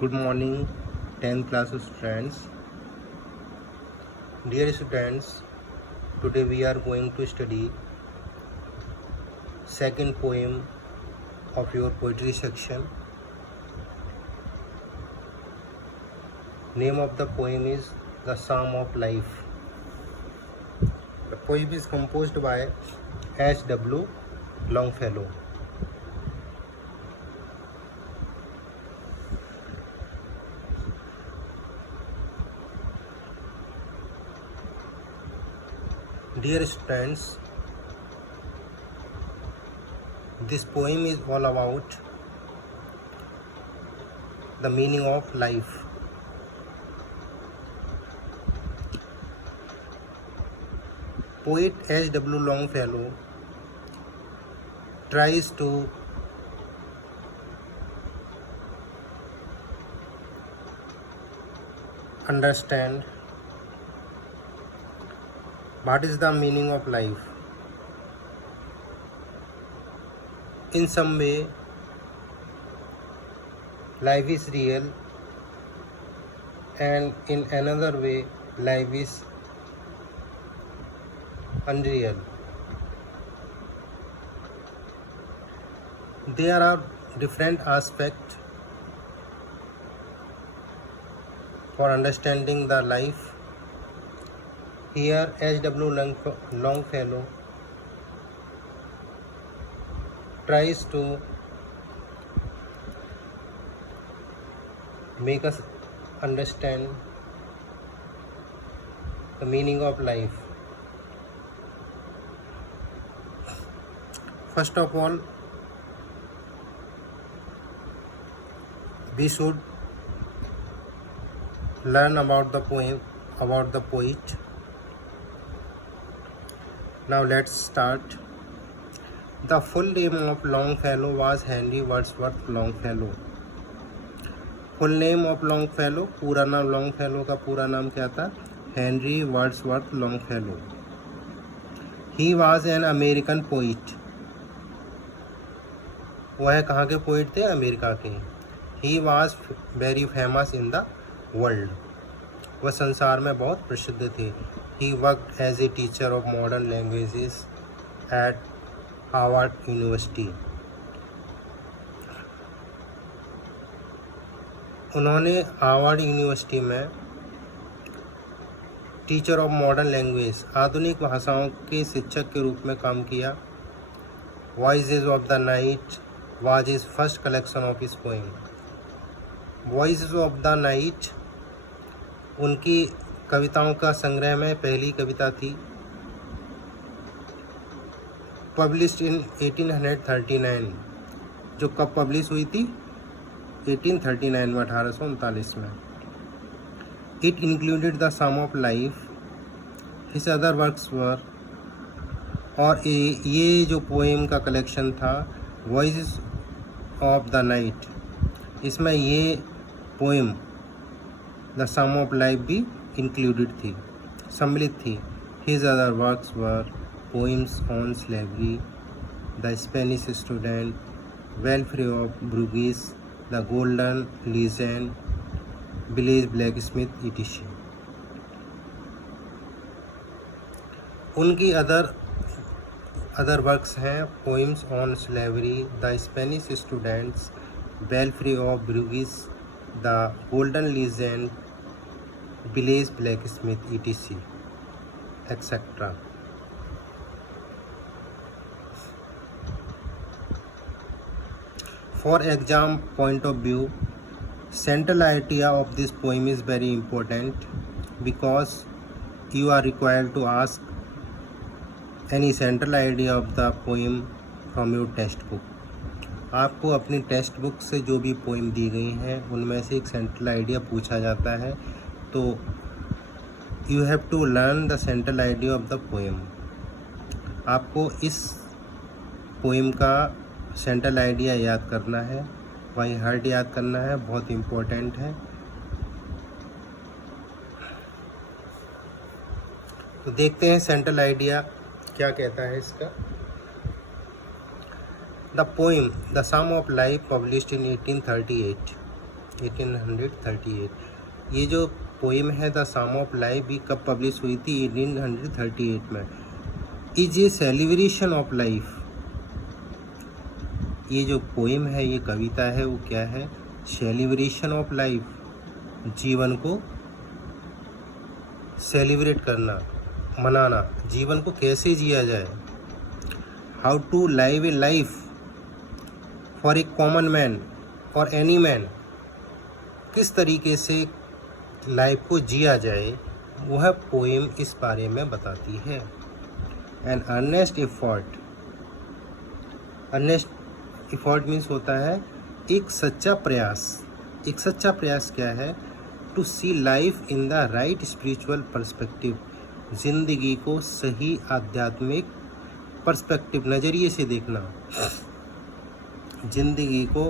Good morning, 10th class students. Dear students, today we are going to study second poem of your poetry section. Name of the poem is The Psalm of Life. The poem is composed by H.W. Longfellow. Dear students, this poem is all about the meaning of life. Poet H.W. Longfellow tries to understand what is the meaning of life. In some way, life is real, and in another way, life is unreal. There are different aspects for understanding the life. Here, H.W. Longfellow tries to make us understand the meaning of life. First of all, we should learn about the poem, about the poet. Now let's start. The full name of Longfellow was Henry Wadsworth Longfellow. Full name of Longfellow, पूरा नाम Longfellow का पूरा नाम क्या था? Henry Wordsworth Longfellow. He was an American poet. वह कहाँ के पोइट थे? अमेरिका के. He was very famous in the world. वह संसार में बहुत प्रसिद्ध थे. He worked as a teacher of modern languages at Harvard University. उन्होंने हार्वर्ड यूनिवर्सिटी में टीचर ऑफ मॉडर्न लैंग्वेज, आधुनिक भाषाओं के शिक्षक के रूप में काम किया. Voices of the night was his first collection of his poem. Voices of the night उनकी कविताओं का संग्रह में पहली कविता थी. Published in 1839. जो कब पब्लिश हुई थी? 1839 में, 1839 में. It included the sum of life. His other works were, और ये जो पोएम का कलेक्शन था वॉइसेस ऑफ द नाइट, इसमें ये poem the sum of life भी इंक्लूडेड थी, सम्मिलित थी. His other works were poems on slavery, the Spanish student, welfare of Bruges, the golden legend, village blacksmith etc. उनकी other works हैं poems on slavery, the Spanish students, welfare of Bruges, the golden legend, village blacksmith etc etcetera. For exam point of view, central idea of this poem is very important because you are required to ask any central idea of the poem from your text book. आपको अपनी text book से जो भी poem दी गई हैं उनमें से एक सेंट्रल आइडिया पूछा जाता है, तो you have to learn the central idea of the poem. आपको इस पोएम का सेंट्रल आइडिया याद करना है, बाई हार्ट याद करना है, बहुत इम्पोर्टेंट है. तो देखते हैं सेंट्रल आइडिया क्या कहता है इसका. The poem The Sum of Life, published in 1838. 1838। ये जो पोएम है द सम ऑफ लाइफ भी कब पब्लिश हुई थी? 1838 में। Is a celebration of life. ये जो पोएम है, ये कविता है, वो क्या है? सेलिब्रेशन ऑफ लाइफ, जीवन को सेलिब्रेट करना, मनाना, जीवन को कैसे जिया जाए। How to live a life for a common man और एनी मैन, किस तरीके से लाइफ को जिया जाए, वह पोएम इस बारे में बताती है। An earnest effort, earnest effort means होता है एक सच्चा प्रयास। एक सच्चा प्रयास क्या है? To see life in the right spiritual perspective, जिंदगी को सही आध्यात्मिक पर्सपेक्टिव, नज़रिए से देखना। जिंदगी को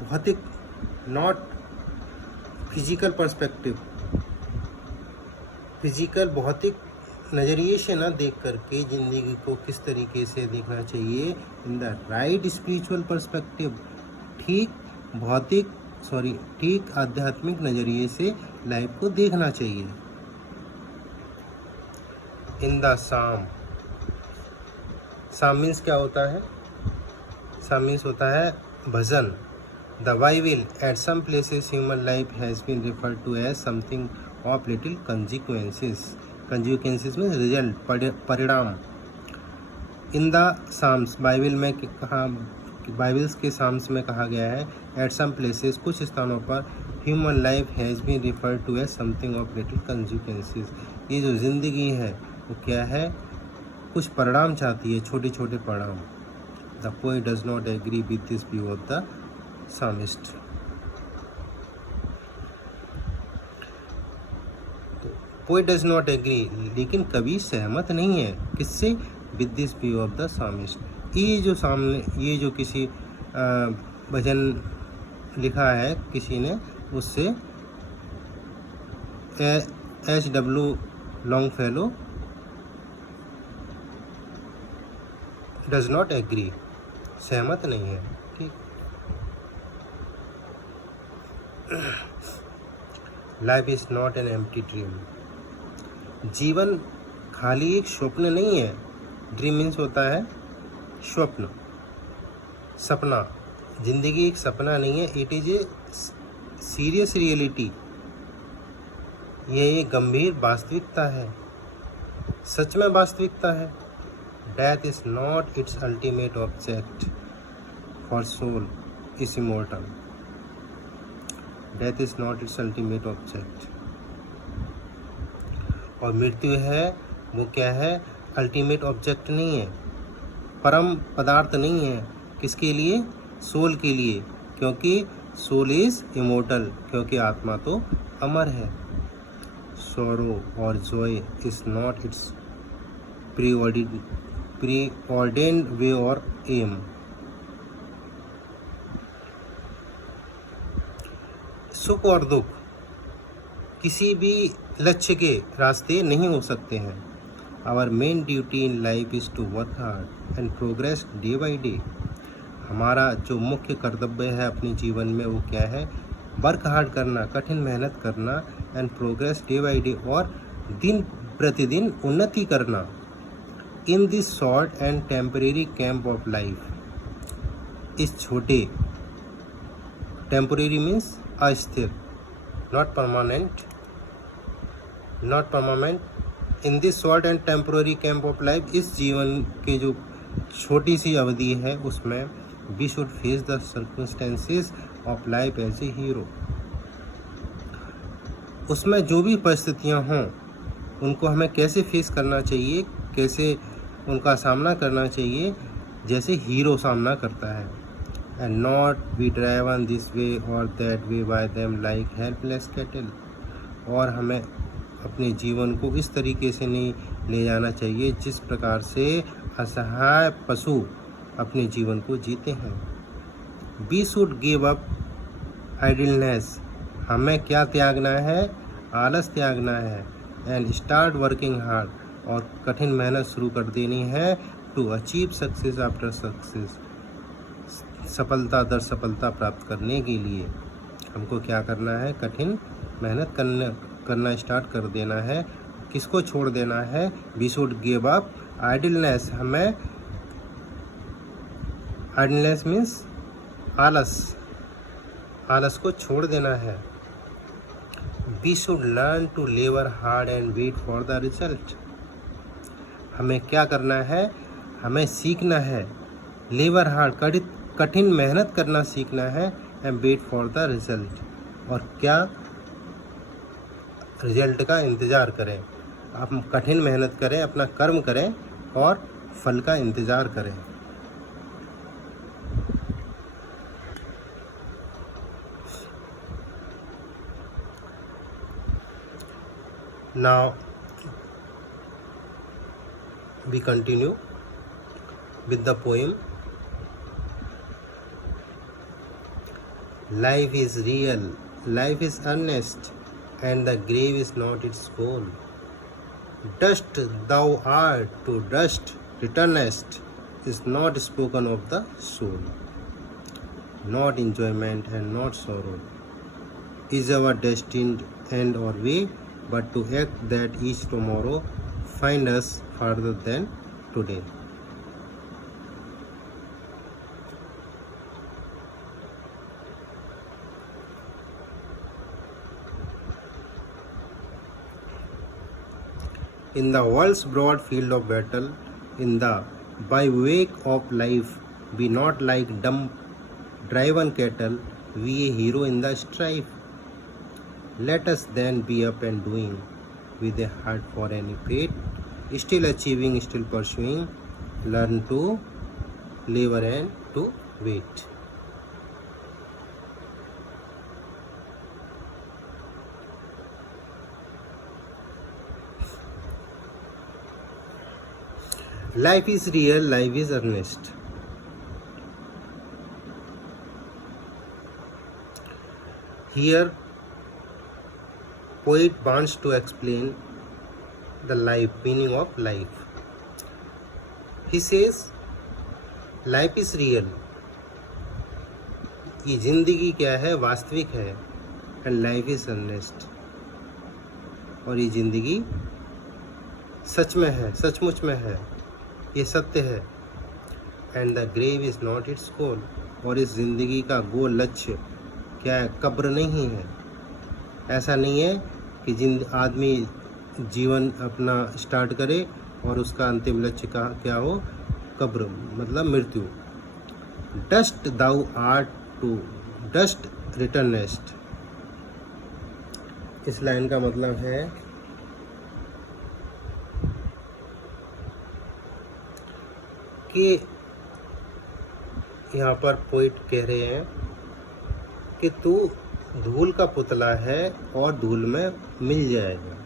भौतिक, नॉट फिजिकल पर्सपेक्टिव, फिजिकल भौतिक नज़रिए से ना देख करके जिंदगी को किस तरीके से देखना चाहिए? इन द राइट स्पिरिचुअल पर्सपेक्टिव, ठीक आध्यात्मिक नज़रिए से लाइफ को देखना चाहिए। इन द साम, साम मीन्स क्या होता है? साम मीन्स होता है भजन। The Bible at some places human life has been referred to as something of little consequences. Consequences means result, परिणाम। इन द साम्स, बाइबल में कहा, बाइबल्स के साम्स में कहा गया है एट सम प्लेसेस, कुछ स्थानों पर, human life has been referred to as something of little consequences. ये जो ज़िंदगी है वो क्या है? कुछ परिणाम चाहती है, छोटे छोटे परिणाम। The poet does not agree with this view of the psalmist. Poet does not agree, लेकिन कवि सहमत नहीं है किससे? With this view of the psalmist. ये जो किसी भजन लिखा है किसी ने, उससे H.W. Longfellow does not agree, सहमत नहीं है। ठीक। Life is not an empty dream, जीवन खाली एक स्वप्न नहीं है। ड्रीम मीन्स होता है स्वप्न, सपना। जिंदगी एक सपना नहीं है, it is a serious reality. ये एक गंभीर वास्तविकता है, सच में वास्तविकता है। Death is not its ultimate object, for soul is immortal. Death is not its ultimate object. और मृत्यु है वो क्या है? अल्टीमेट ऑब्जेक्ट नहीं है, परम पदार्थ नहीं है। किसके लिए? सोल के लिए, क्योंकि सोल इज इमोर्टल, क्योंकि आत्मा तो अमर है। सॉरो और जॉय इज नॉट इट्स प्रीऑर्डेन्ड वे और एम। सुख और दुख किसी भी लक्ष्य के रास्ते नहीं हो सकते हैं। Our main duty in life is to work hard and progress day by day. हमारा जो मुख्य कर्तव्य है अपने जीवन में वो क्या है? वर्क हार्ड करना, कठिन मेहनत करना, and progress day by day, और दिन प्रतिदिन उन्नति करना। In this short and temporary camp of life, इस छोटे, टेम्परेरी मीन्स अस्थिर, not permanent, in this short and temporary camp of life, इस जीवन के जो छोटी सी अवधि है उसमें we should face the circumstances of life as a hero. उसमें जो भी परिस्थितियां हों उनको हमें कैसे फेस करना चाहिए, कैसे उनका सामना करना चाहिए, जैसे हीरो सामना करता है। And not be driven this way और that way by them like helpless cattle. और हमें अपने जीवन को इस तरीके से नहीं ले जाना चाहिए जिस प्रकार से असहाय पशु अपने जीवन को जीते हैं। We should give up idleness, हमें क्या त्यागना है? आलस त्यागना है। एंड स्टार्ट वर्किंग हार्ड, और कठिन मेहनत शुरू कर देनी है। To achieve success after success, सफलता दर सफलता प्राप्त करने के लिए। हमको क्या करना है, कठिन मेहनत करना स्टार्ट कर देना है। किसको छोड़ देना है, we should give up idleness, हमें आइडलनेस मीन्स आलस को छोड़ देना है। We should learn to labour hard and wait for the result, हमें क्या करना है, हमें सीखना है, लेबर हार्ड कठिन मेहनत करना सीखना है, and wait for the result, और क्या रिजल्ट का इंतज़ार करें। हम कठिन मेहनत करें, अपना कर्म करें और फल का इंतज़ार करें। Now we continue with the poem. Life is real, life is earnest, and the grave is not its goal. Dust thou art, to dust returnest, is not spoken of the soul. Not enjoyment and not sorrow is our destined end or way, but to act that each tomorrow find us farther than today. In the world's broad field of battle, in the bivouac of life, be not like dumb driven cattle, we a hero in the strife. Let us then be up and doing, with a heart for any fate, still achieving, still pursuing, learn to labor and to wait. Life is real, life is earnest. Here, poet wants to explain the life, meaning of life. He says, life is real. ये जिंदगी क्या है, वास्तविक है, and life is earnest, और ये जिंदगी सच में है, सचमुच में है, ये सत्य है। And the grave is not its goal, और इस जिंदगी का गोल, लक्ष्य क्या है, कब्र नहीं है। ऐसा नहीं है कि आदमी जीवन अपना स्टार्ट करे और उसका अंतिम लक्ष्य क्या हो, कब्र मतलब मृत्यु। Dust thou art, to dust returnest, इस लाइन का मतलब है कि यहाँ पर पोइट कह रहे हैं कि तू धूल का पुतला है और धूल में मिल जाएगा।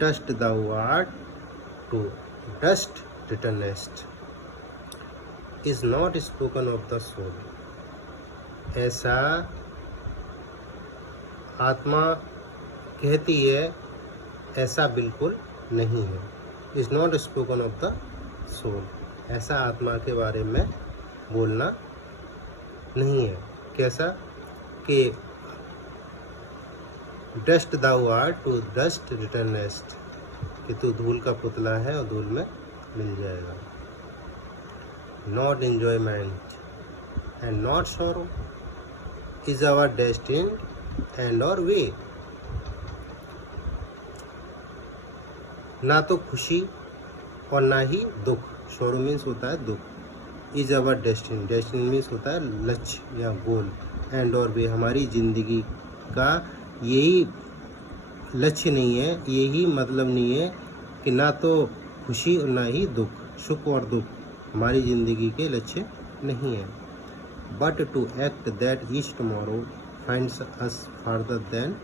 Dust thou art, to dust returnest, is not spoken of the soul, ऐसा आत्मा कहती है, ऐसा बिल्कुल नहीं है। Is not spoken of the soul, ऐसा आत्मा के बारे में बोलना नहीं है। कैसा कि dust thou art, to dust returnest, कि तू धूल का पुतला है और धूल में मिल जाएगा। Not enjoyment and not sorrow is our destined end or way, ना तो खुशी और ना ही दुख, सॉरो मीन्स होता है दुख, is our destine, destine means होता है लक्ष्य या गोल, एंड और वे हमारी ज़िंदगी का यही लक्ष्य नहीं है, यही मतलब नहीं है कि ना तो खुशी और ना ही दुख, सुख और दुख हमारी ज़िंदगी के लक्ष्य नहीं है। But to act that each tomorrow finds us farther than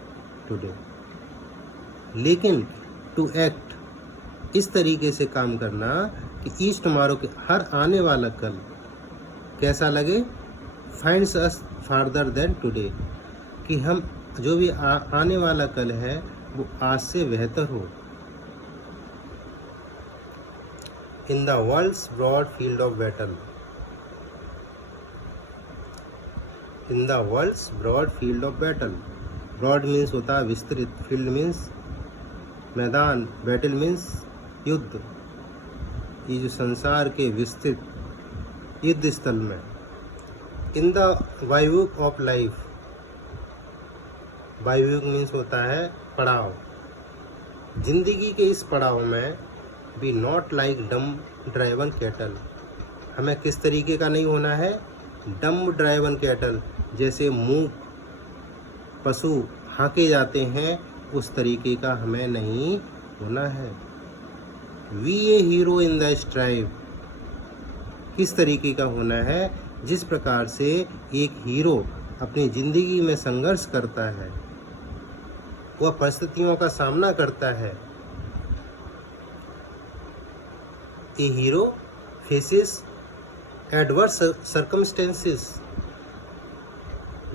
today, लेकिन टू एक्ट इस तरीके से काम करना कि ईच टुमारो के हर आने वाला कल कैसा लगे, finds us farther than today, कि हम जो भी आने वाला कल है वो आज से बेहतर हो। In the world's broad field of battle, in the world's broad field of battle. Broad means होता है विस्तृत, फील्ड मीन्स मैदान, बैटल मीन्स युद्ध। ये जो संसार के विस्तृत युद्ध स्थल में। In the bivouac of life, bivouac means होता है पड़ाव। जिंदगी के इस पड़ाव में be not like dumb driven cattle, हमें किस तरीके का नहीं होना है, डम ड्राइवन कैटल, जैसे मूक पशु हाके जाते हैं उस तरीके का हमें नहीं होना है। V A hero in the strive, किस तरीके का होना है, जिस प्रकार से एक हीरो अपनी जिंदगी में संघर्ष करता है, वह परिस्थितियों का सामना करता है। A hero faces adverse circumstances,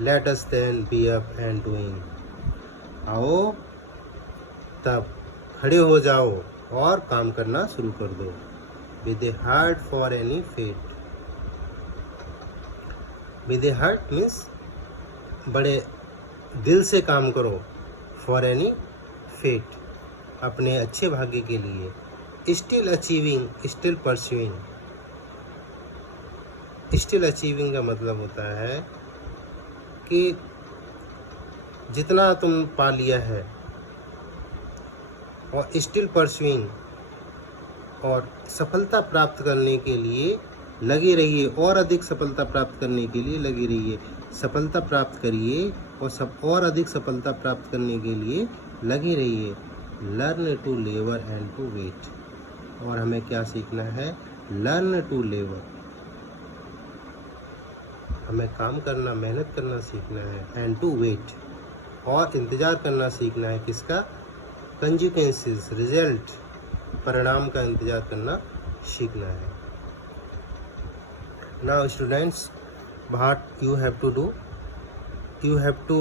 let us then be up and doing. आओ तब खड़े हो जाओ और काम करना शुरू कर दो। With a heart for any fate, with a heart means बड़े दिल से काम करो, फॉर एनी फेट अपने अच्छे भाग्य के लिए। Still achieving, still pursuing, still achieving का मतलब होता है कि जितना तुम पा लिया है, और स्टिल परस्यूइंग, और सफलता प्राप्त करने के लिए लगे रहिए, और अधिक सफलता प्राप्त करने के लिए लगे रहिए। सफलता प्राप्त करिए और अधिक सफलता प्राप्त करने के लिए लगे रहिए। Learn to labour and to wait, और हमें क्या सीखना है, लर्न टू लेबर, हमें काम करना, मेहनत करना सीखना है। एंड टू वेट, और इंतज़ार करना सीखना है, किसका, कंसिक्वेंसेस, रिजल्ट, परिणाम का इंतज़ार करना सीखना है। Now students, what you have to do, you have to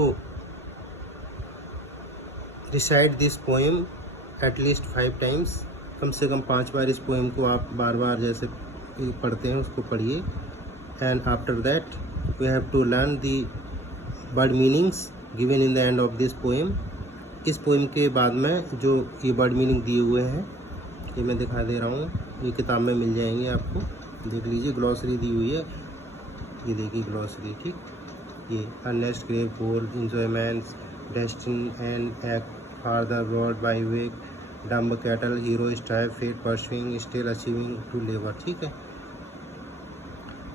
recite this poem at least 5 times, कम से कम 5 बार इस पोएम को आप बार बार जैसे पढ़ते हैं उसको पढ़िए। And after that you have to learn the word meanings given in the end of this poem। इस पोएम के बाद में जो ये वर्ड मीनिंग दिए हुए हैं ये मैं दिखा दे रहा हूँ, ये किताब में मिल जाएंगे आपको, देख लीजिए। ग्लॉसरी दी हुई है, ये देखिए ग्लॉसरी, ठीक। ये earnest grave goal, enjoyments, destined end act, farther broad bivouac, dumb cattle, hero strive, fate pursuing, still achieving, to labour, ठीक है।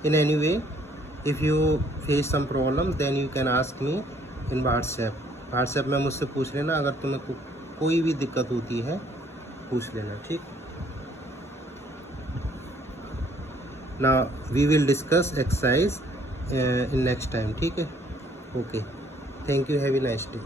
In any way, if you face some problem then you can ask me in WhatsApp में मुझसे पूछ लेना, अगर तुम्हें कोई भी दिक्कत होती है पूछ लेना, ठीक। Now we will discuss exercise in next time, ठीक है। Okay, thank you, have a nice day.